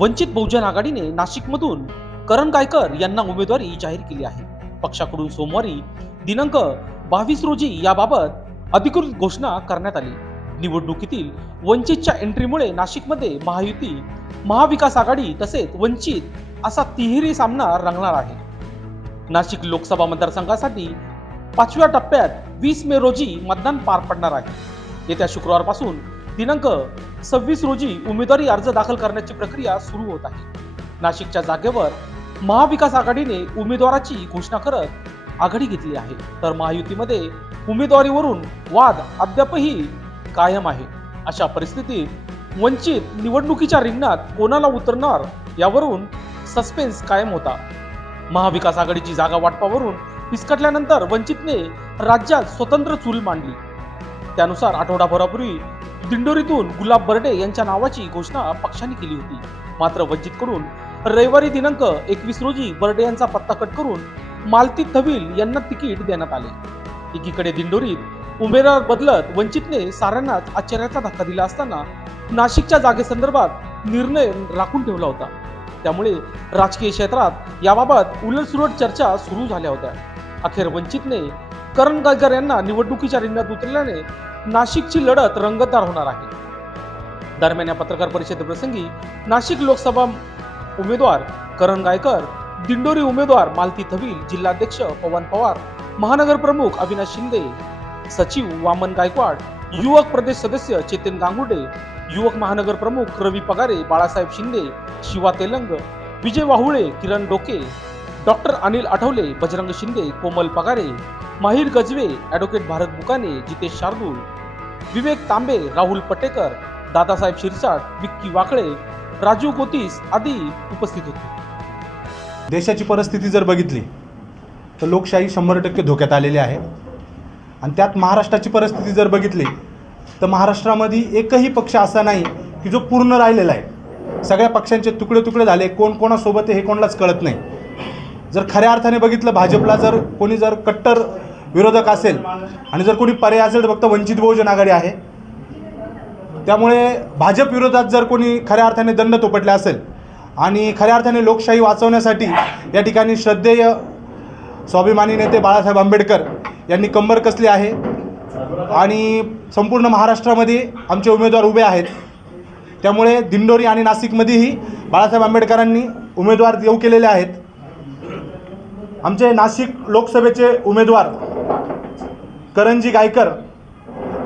वंचित बहुजन आघाडीने नाशिकमधून करण गायकर यांना उमेदवारी जाहीर केली आहे। पक्षाकडून सोमवारी दिनांक 22 रोजी याबाबत अधिकृत घोषणा करण्यात आली। निवडणुकीतील वंचितच्या एंट्रीमुळे नाशिकमध्ये महायुती, महाविकास आघाडी तसेच वंचित असा तिहेरी सामना रंगणार आहे। नाशिक लोकसभा मतदारसंघासाठी 5व्या टप्प्यात 20 मे रोजी मतदान पार पडणार आहे। येत्या शुक्रवारपासून दिनांक 26 रोजी उमेदवारी अर्ज दाखल करण्याची प्रक्रिया सुरू होत आहे। नाशिकच्या जागेवर महाविकास आघाडीने उमेदवाराची घोषणा करत आघाडी घेतली आहे, तर महायुतीमध्ये उमेदवारीवरून वाद अद्यापही कायम आहे। अशा परिस्थितीत वंचित निवडणुकीच्या रिंगणात कोणाला उतरणार यावरून सस्पेन्स कायम होता। महाविकास आघाडीची जागा वाटपावरून फिसकटल्यानंतर वंचितने राज्यात स्वतंत्र चूल मांडली। त्यानुसार आठवडाभरापूर्वी दिंडोरीतून गुलाब बर्डे यांच्या नावाची घोषणा पक्षाने केली होती। मात्र वंचितकडून रविवारी दिनांक 21 रोजी बर्डे यांचा पत्ता कट करून मालती थविल यांना तिकीट देण्यात आले। एकीकडे दिंडोरीत उमेदवार बदलत वंचितने साऱ्यांनाच आश्चर्याचा धक्का दिला असताना नाशिकच्या जागेसंदर्भात निर्णय राखून ठेवला होता। त्यामुळे राजकीय क्षेत्रात याबाबत उलटसुलट चर्चा सुरू झाल्या होत्या। अखेर वंचितने करण गायकर यांना निवडणुकीच्या रिंगणात उतरल्याने नाशिकची लढत रंगतदार होणार आहे। दरम्यान या पत्रकार परिषदेप्रसंगी नाशिक लोकसभा उमेदवार करण गायकर, दिंडोरी उमेदवार मालती थविल, जिल्हाध्यक्ष पवन पवार, महानगर प्रमुख अविनाश शिंदे, सचिव वामन गायकवाड, युवक प्रदेश सदस्य चेतन गांगुर्डे, युवक महानगर प्रमुख रवी पगारे, बाळासाहेब शिंदे, शिवा तेलंग, विजय वाहुळे, किरण डोके, डॉक्टर अनिल आठवले, बजरंग शिंदे, कोमल पगारे, माहीर गजवे, ॲडव्होकेट भारत बुकाने, जितेश शार्दूल, विवेक तांबे, राहुल पटेकर, दादासाहेब शिरसाट, विक्की वाकळे, राजू गोतीस आदी उपस्थित होते। देशाची परिस्थिती जर बघितली तर लोकशाही 100% धोक्यात आलेली आहे आणि त्यात महाराष्ट्राची परिस्थिती जर बघितली तर महाराष्ट्रामध्ये एकही पक्ष असा नाही की जो पूर्ण राहिलेला आहे। सगळ्या पक्षांचे तुकडे तुकडे झाले, कोण कोणासोबत आहे हे कोणालाच कळत नाही। जर खऱ्या अर्थाने बघितलं, भाजपला जर कोणी जर कट्टर विरोधक असेल आणि जर कोणी पर्याय असेल तर फक्त वंचित बहुजन आघाडी आहे। त्यामुळे भाजप विरोधात जर कोणी खऱ्या अर्थाने दंड थोपटले असेल आणि खऱ्या अर्थाने लोकशाही वाचवण्यासाठी या ठिकाणी श्रद्धेय स्वाभिमानी नेते बाळासाहेब आंबेडकर यांनी कंबर कसली आहे आणि संपूर्ण महाराष्ट्रामध्ये आमचे उमेदवार उभे आहेत। त्यामुळे दिंडोरी आणि नाशिकमध्येही बाळासाहेब आंबेडकरांनी उमेदवार देऊ केलेले आहेत। आमचे नाशिक लोकसभेचे उमेदवार करणजी गायकर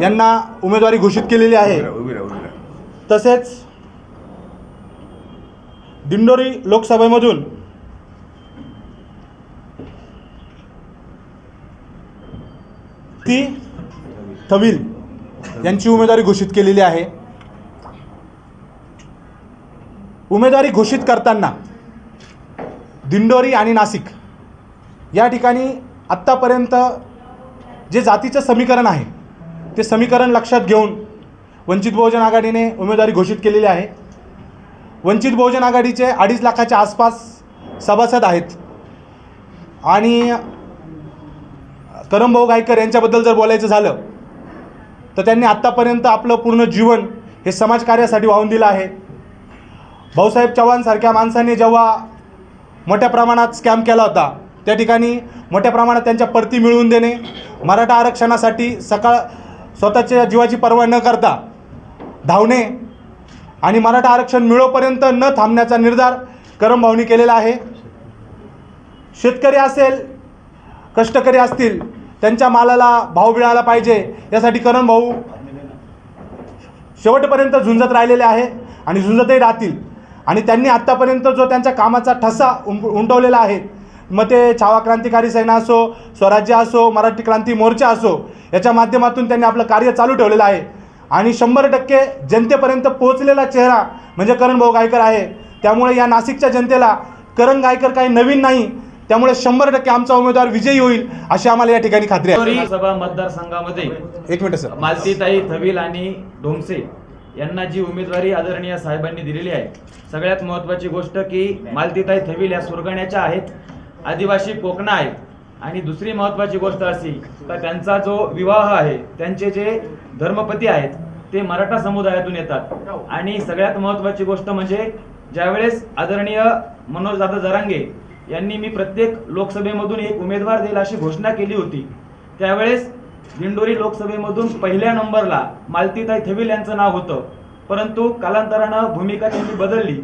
यांना उमेदवारी घोषित केलेली आहे। तसेच दिंडोरी लोकसभेमधून ती थविल यांची उमेदवारी घोषित केलेली आहे। उमेदवारी घोषित करताना दिंडोरी आणि नाशिक या ठिकाणी आत्तापर्यंत जे जातीचं समीकरण आहे ते समीकरण लक्षात घेऊन वंचित बहुजन आघाडीने उमेदवारी घोषित केलेली आहे। वंचित बहुजन आघाडीचे 2.5 लाखाच्या आसपास सभासद आहेत आणि करणभाऊ गायकर यांच्याबद्दल जर बोलायचं झालं तर त्यांनी आत्तापर्यंत आपलं पूर्ण जीवन हे समाजकार्यासाठी वाहून दिलं आहे। भाऊसाहेब चव्हाणसारख्या माणसाने जेव्हा मोठ्या प्रमाणात स्कॅम केला होता त्या ठिकाणी मोठ्या प्रमाणात त्यांच्या परती मिळवून देणे, मराठा आरक्षणासाठी स्वतःच्या जीवाची पर्वा न करता धावणे आणि मराठा आरक्षण मिळोपर्यंत न थांबण्याचा निर्धार करणभाऊंनी केलेला आहे। शेतकरी असेल, कष्टकरी असतील, त्यांच्या मालाला भाव मिळाला पाहिजे यासाठी करणभाऊ शेवटपर्यंत झुंजत राहिलेले आहे आणि झुंजतही राहतील। आणि त्यांनी आत्तापर्यंत जो त्यांच्या कामाचा ठसा उमटवलेला आहे, मग ते छावा क्रांतिकारी सेना असो, स्वराज्य असो, मराठी क्रांती मोर्चा असो, याच्या माध्यमातून त्यांनी आपलं कार्य चालू ठेवलेलं आहे आणि 100% जनतेपर्यंत पोहोचलेला चेहरा म्हणजे करणभाऊ गायकर आहे। त्यामुळे या नाशिकच्या जनतेला करण गायकर काही नवीन नाही, त्यामुळे 100% आमचा उमेदवार विजयी होईल अशी आम्हाला या ठिकाणी खात्री आहे। लोकसभा मतदारसंघामध्ये एक मिनिट सर, मालतीताई थविल आणि ढोंगसे यांना जी उमेदवारी आदरणीय साहेबांनी दिलेली आहे, सगळ्यात महत्त्वाची गोष्ट की मालतीताई थविल या सुरगाण्याच्या आहेत, आदिवासी कोकणा आहेत आणि दुसरी महत्त्वाची गोष्ट अशी का त्यांचा जो विवाह आहे, त्यांचे जे धर्मपती आहेत ते मराठा समुदायातून येतात आणि सगळ्यात महत्त्वाची गोष्ट म्हणजे ज्यावेळेस आदरणीय मनोजदादा जरांगे यांनी मी प्रत्येक लोकसभेमधून एक उमेदवार देईल अशी घोषणा केली होती, त्यावेळेस दिंडोरी लोकसभेमधून पहिल्या नंबरला मालतीताई थविल यांचं नाव होतं. परंतु कालांतरानं भूमिका त्यांनी बदलली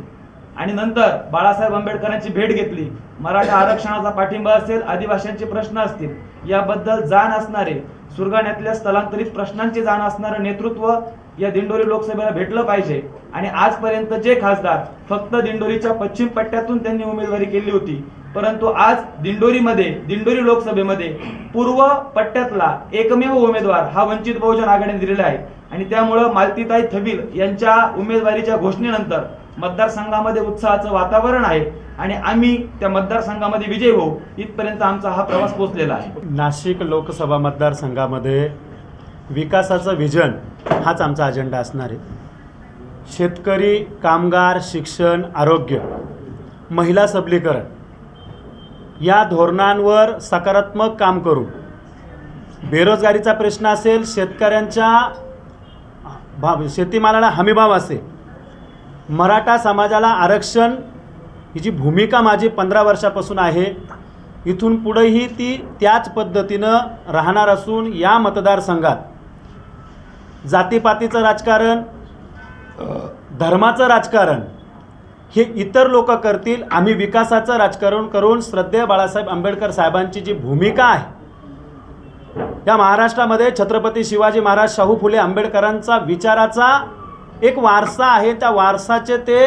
आणि नंतर बाळासाहेब आंबेडकरांची भेट घेतली. मराठा आरक्षणाचा पाठिंबा असेल, आदिवासींचे प्रश्न असतील, याबद्दल जाण असणारे, सुरगाण्यातल्या स्थलांतरित प्रश्नांची जाण असणारं नेतृत्व या दिंडोरी लोकसभेला भेटलं पाहिजे. आणि आजपर्यंत जे खासदार फक्त दिंडोरीच्या पश्चिम पट्ट्यातून त्यांनी उमेदवारी केली होती, परंतु आज दिंडोरी लोकसभेमध्ये पूर्व पट्ट्यातला एकमेव उमेदवार हा वंचित बहुजन आघाडीने दिलेला आहे. आणि त्यामुळं मालतीताई थविल यांच्या उमेदवारीच्या घोषणेनंतर मतदारसंघामध्ये उत्साहाचं वातावरण आहे आणि आम्ही त्या मतदारसंघामध्ये विजयी होऊ इथपर्यंत आमचा हा प्रवास पोहोचलेला आहे. नाशिक लोकसभा मतदारसंघामध्ये विकासाचं व्हिजन हाच आमचा अजेंडा असणार आहे. शेतकरी, कामगार, शिक्षण, आरोग्य, महिला सबलीकरण या धोरणांवर सकारात्मक काम करून बेरोजगारीचा प्रश्न असेल, शेतकऱ्यांच्या शेतीमालाला हमीभाव असेल, मराठा समाजाला आरक्षण, ही जी भूमिका माझी 15 वर्षापासून आहे, इथून पुढेही ती त्याच पद्धतीनं राहणार असून या मतदारसंघात जातीपातीचं राजकारण, धर्माचं राजकारण हे इतर लोक करतील. आम्ही विकासाचं राजकारण करून श्रद्धेय बाळासाहेब आंबेडकर साहेबांची जी भूमिका आहे, या महाराष्ट्रामध्ये छत्रपती शिवाजी महाराज, शाहू फुले आंबेडकरांचा विचाराचा एक वारसा आहे, त्या वारसाचे ते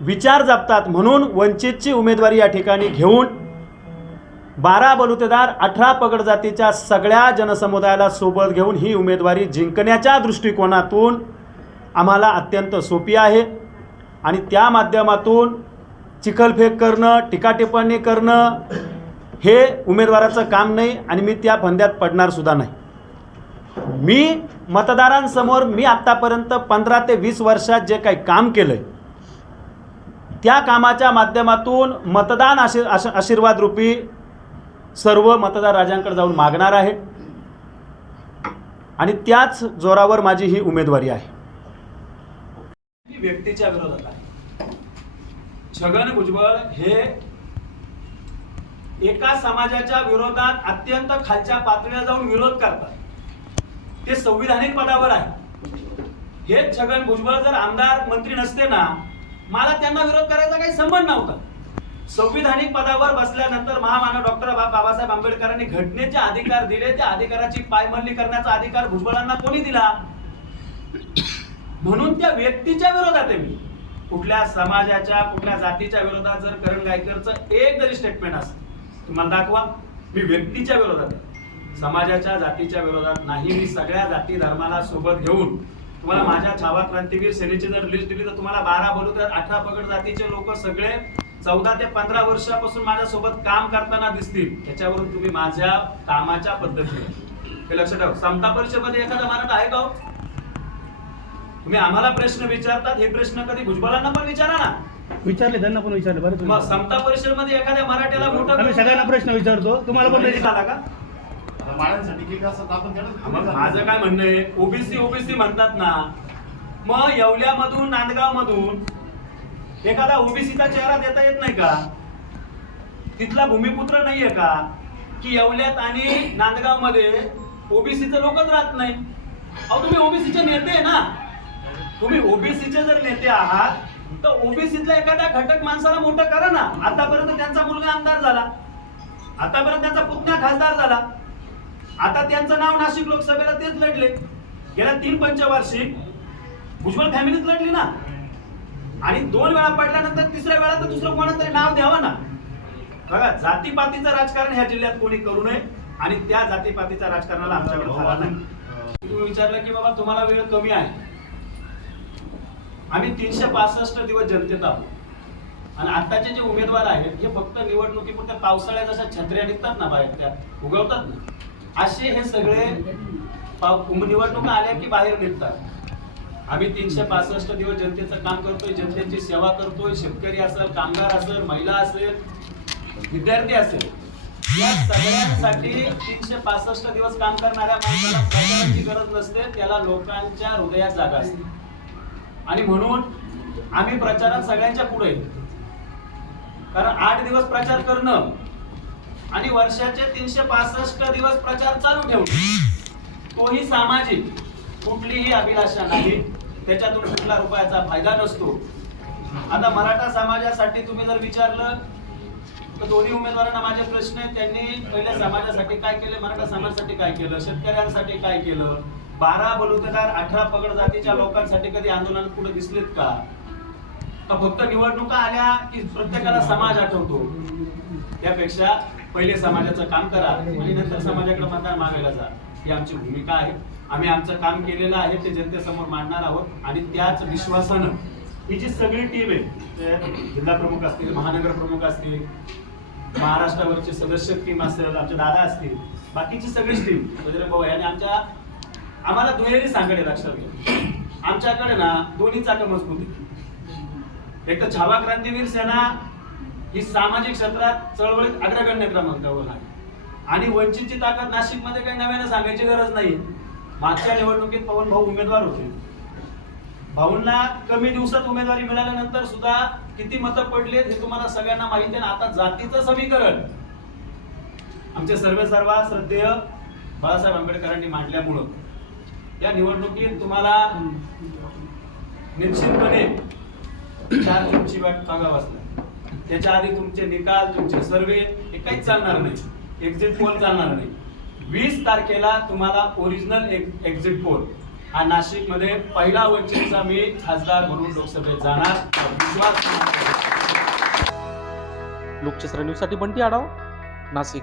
विचार जपतात. म्हणून वंचितची उमेदवारी या ठिकाणी घेऊन 12 बलुतेदार 18 पगड जातीच्या सगळ्या जनसमुदायाला सोबत घेऊन ही उमेदवारी जिंकण्याच्या दृष्टिकोनातून आम्हाला अत्यंत सोपी आहे. आणि त्या माध्यमातून चिखलफेक करणं, टीकाटिप्पणी करणं हे उमेदवाराचं काम नाही आणि मी त्या फंद्यात पडणारसुद्धा नाही. मी मतदारांसमोर आत्तापर्यंत 15 ते 20 वर्षात जे काही काम केलं आहे, त्या कामाच्या माध्यमातून मतदान आशीर्वाद रूपी सर्व मतदार राजांकडे जाऊन मागणार आहे आणि त्याच जोरावर माझी ही उमेदवारी आहे. व्यक्तीच्या विरोधात आहे. छगन भुजबळ हे एका समाजाच्या विरोधात अत्यंत खालच्या पातळीवर जाऊन विरोध करतात. ते संविधानिक पदावर आहे. हे छगन भुजबळ जर आमदार मंत्री नसते ना, मला त्यांना विरोध करायचा काही संबंध नव्हता. संविधानिक पदावर बसल्यानंतर महामानव डॉक्टर बाबासाहेब आंबेडकरांनी घटनेचे अधिकार दिले, त्या अधिकाराची पायमल्ली करण्याचा अधिकार भुजबळांना कोणी दिला? म्हणून त्या व्यक्तीच्या विरोधात आहे मी. कुठल्या समाजाच्या, कुठल्या जातीच्या विरोधात जर करण गायकरचं एक जरी स्टेटमेंट असेल तुम्हाला दाखवा, मी व्यक्तीच्या विरोधात आहे, समाजाच्या, जातीच्या विरोधात नाही. मी सगळ्या जाती धर्माला सोबत घेऊन तुम्हाला माझ्या छावा क्रांतीवीर सेनेची जर लिस्ट दिली तर तुम्हाला 12 बलुतेदार 18 पगड जातीचे लोक सगळे 14 ते 15 वर्षापासून माझ्यासोबत काम करताना दिसतील. याच्यावरून तुम्ही माझ्या कामाच्या पद्धतीने हे लक्षात ठेवा. समता परिषदेमध्ये एखादा मराठा आहे का? तुम्ही आम्हाला प्रश्न विचारतात, हे प्रश्न कधी भुजबळांना पण विचारा ना. विचारले, त्यांना पण विचारले. बरं, मग समता परिषदेमध्ये एखाद्या मराठ्याला मोठा आम्ही सगळ्यांना प्रश्न विचारतो, तुम्हाला पण झाला का? माझं काय म्हणणं आहे, ओबीसी म्हणतात ना, मग येवल्यामधून, नांदगाव मधून एखादा ओबीसीचा चेहरा देता येत नाही का? तिथला भूमिपुत्र नाहीये का की येवल्यात आणि नांदगाव मध्ये ओबीसीचे लोकच राहत नाही? अहो, तुम्ही ओबीसीचे नेते आहे ना. तुम्ही ओबीसीचे जर नेते आहात तर ओबीसीतल्या एखाद्या घटक माणसाला मोठं करा ना. आतापर्यंत त्यांचा मुलगा आमदार झाला, आतापर्यंत त्यांचा पुतण्या खासदार झाला, आता त्यांचं नाव नाशिक लोकसभेला तेच लढले. गेल्या 3 पंचवार्षिक भुजबळ फॅमिलीच लढली ना. आणि 2 वेळा पडल्यानंतर 3ऱ्या वेळा तर दुसरं कोणाचं तरी नाव द्यावं ना. बघा, जातीपातीचं राजकारण ह्या जिल्ह्यात कोणी करू नये आणि त्या जातीपातीच्या राजकारणाला आमच्याकडे झाला नाही. तुम्ही विचारलं की बाबा तुम्हाला वेळ कमी आहे. आम्ही 365 दिवस जनतेत आहोत आणि आताचे जे उमेदवार आहेत हे फक्त निवडणुकीपुरत्या पावसाळ्यात जशा छत्र्या निघतात ना बाहेर, त्या उगवतात ना, असे हे सगळे निवडणुका आल्या की बाहेर निघतात. आम्ही 365 दिवस जनतेचं काम करतोय, जनतेची सेवा करतोय. शेतकरी असेल, कामगार असेल, महिला असेल, विद्यार्थी असेल, या सगळ्यांसाठी 365 दिवस काम करणाऱ्या माणसाला प्रचाराची गरज नसते. त्याला लोकांच्या हृदयात जागा असते. आणि म्हणून आम्ही प्रचारात सगळ्यांच्या पुढे आहे. कारण 8 दिवस प्रचार करणं आणि वर्षाचे 365 दिवस प्रचार चालू ठेवणं, तोही सामाजिक, कुठलीही अभिलाषा नाही, त्याच्यातून कुठला रुपयाचा फायदा नसतो. आता मराठा समाजासाठी तुम्ही जर विचारलं तर दोन्ही उमेदवारांना माझे प्रश्न आहेत. त्यांनी पहिल्या समाजासाठी काय केले, मराठा समाजासाठी काय केलं, शेतकऱ्यांसाठी काय केलं, 12 बलुतेदार 18 पगड जातीच्या लोकांसाठी कधी आंदोलनात पुढे दिसलेत का फक्त निवडणुका आल्या की प्रत्येकाला समाज आठवतो? त्यापेक्षा पहिले समाजाचं काम करा आणि नंतर समाजाकडे मतदान मागायला जा, ही आमची भूमिका आहे. आम्ही आमचं काम केलेलं आहे ते जनतेसमोर मांडणार आहोत आणि त्याच विश्वासानं ही जी सगळी टीम आहे, ते जिल्हा प्रमुख असतील, महानगर प्रमुख असतील, महाराष्ट्रावरचे सदस्य टीम असेल, आमचे दादा असतील, बाकीची सगळीच टीम, बजरंग भाऊ आणि आम्हाला दुहेरी सांगडे लक्षात घ्या. आमच्याकडे ना दोन्ही चाकं मजबूत आहे. एक तर छावा क्रांतीवीर सेना ही सामाजिक क्षेत्रात चळवळीत अग्रगण्य क्रमांकावर आहे आणि वंचितची ताकद नाशिकमध्ये काही नव्यानं सांगायची गरज नाही. मागच्या निवडणुकीत पवन भाऊ उमेदवार होते. भाऊंना कमी दिवसात उमेदवारी मिळाल्यानंतर सुद्धा किती मतं पडलेत हे तुम्हाला सगळ्यांना माहिती आहे. आता जातीचं समीकरण आमचे सर्वेसर्वा श्रद्धेय बाळासाहेब आंबेडकरांनी मांडल्यामुळं या निवडणुकीत तुम्हाला निश्चितपणे 4 जूनची वाट बघावं असणार. त्याच्या आधी तुमचे निकाल, तुमचे सर्वे हे काहीच चालणार नाही, एक्झिट पोल चालणार नाही. 20 तारखेला तुम्हाला ओरिजिनल एक्झिट पोल हा नाशिकमध्ये पहिला वंचितचा मी खासदार म्हणून लोकसभेत जाणार विश्वास. लोकशास्त्र न्यूजसाठी बंटी आढाव, नाशिक.